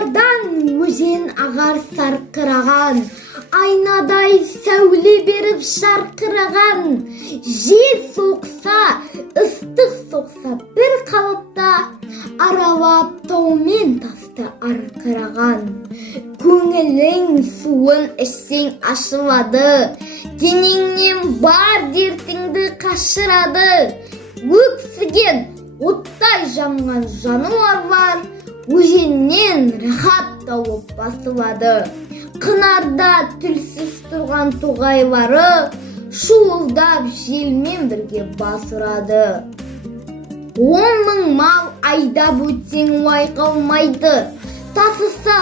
Таулардан өзен ағар сарқыраған, айнадай сәуле беріп жарқыраған. Жел соқса, ыстық соқса бір қалыпта, аралап таумен тасты арқыраған. Көңілің суын ішсең ашылады, денеңнен бар дертіңді қашырады. Өксіген оттай жанған жануарлар өзеннен рахат тауып басылады. Қынарда тілсіз тұрған тоғайлары шуылдап желмен бірге бас ұрады. 10 мың мал айдап өтсең лай қалмайды, тасыса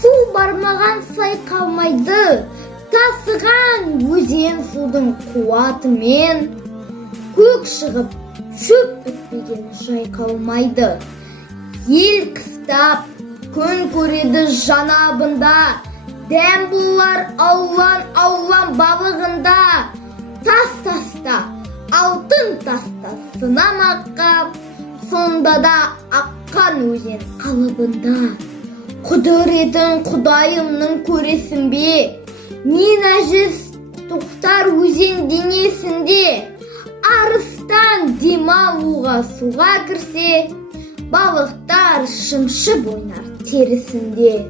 су бармаған сай қалмайды. Тасыған өзен судың қуатымен көк шығып шөп бітпеген жай қалмайды. Ел қыстап күн көреді жанабында, дәм болар аулан бабығында. Тас-таста, алтын таста сынамаққа, сонда да аққан өзен қалыбында. Құдыретін құдайымның көресің бе, не нәжіс тоқтар өзен денесінде. Арыстан демалуға суға кірсе, балықтар шымшып ойнар терісінде.